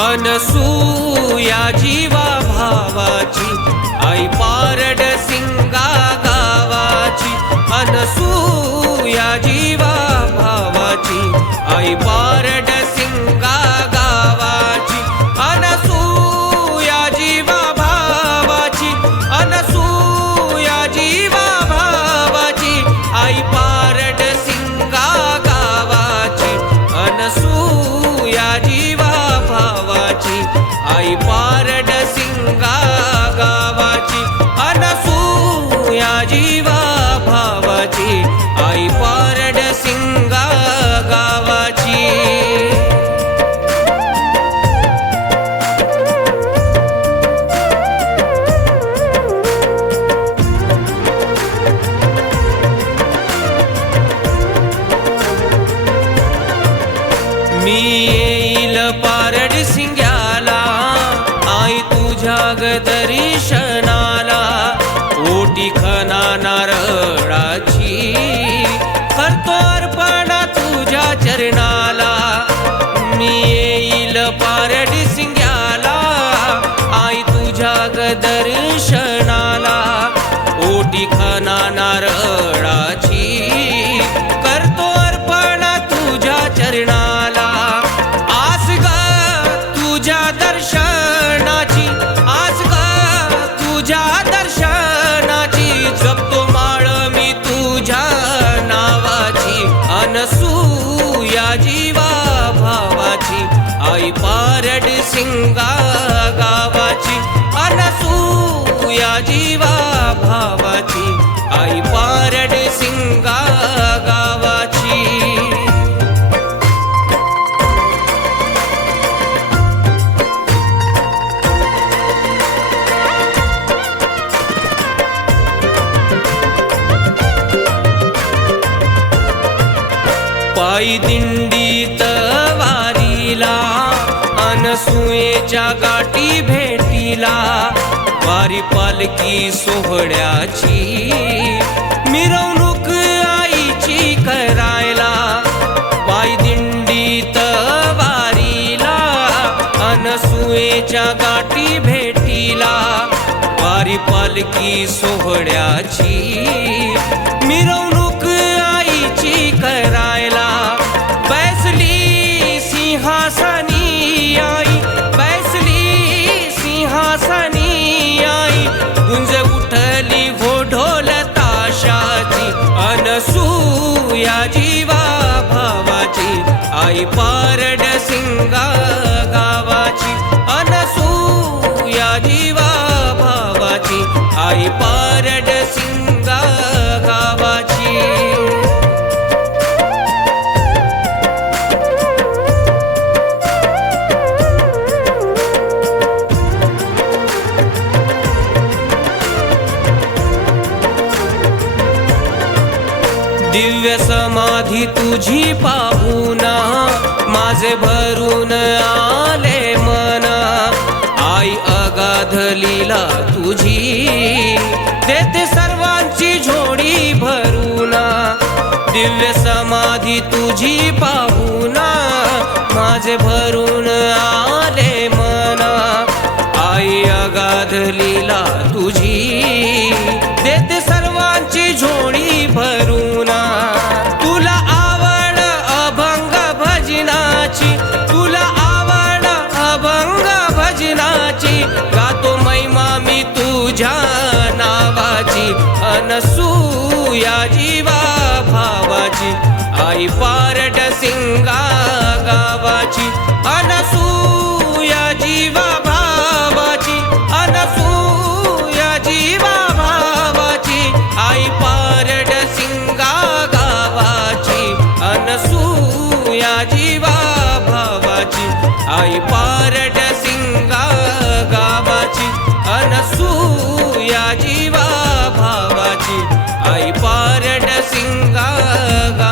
अनसूया जीवा भावाची आई पारड सिंगा गावाची. अनसूया जीवा भावाची आई पारड जीवा पारड सिंगा गावाची अनसूया जीवा भावाची आई पारड सिंगा गावाची. पायी दिंडीत अनसुयेच्या गाठी भेटीला वारी पालकी सोहळ्याची मिरवणूक आईची करायला पायदिंडीत वारीला अनसुयेच्या गाठी भेटीला वारी पालकी सोहळ्याची मिरवणूक आईची करा आई पारड दिव्य समाधी तुझी पाहुना माझे भरून आले मना. आई अगाध लीला तुझी. देते सर्वांची झोडी भरुना दिव्य समाधी तुझी पाहुना माझे भरून आले मना. आई अगाध लीला तुझी. देते या जीवा भावाची. आई पारट सिंगा गावाची. अनसूया जीवा भावाची. अनसूया जीवा भावाची. आई पारट सिंगा गावाची. अनसूया जीवा भावाची. आई पारट सिंगा गावाची. अनसू பாரட சிங்காகா.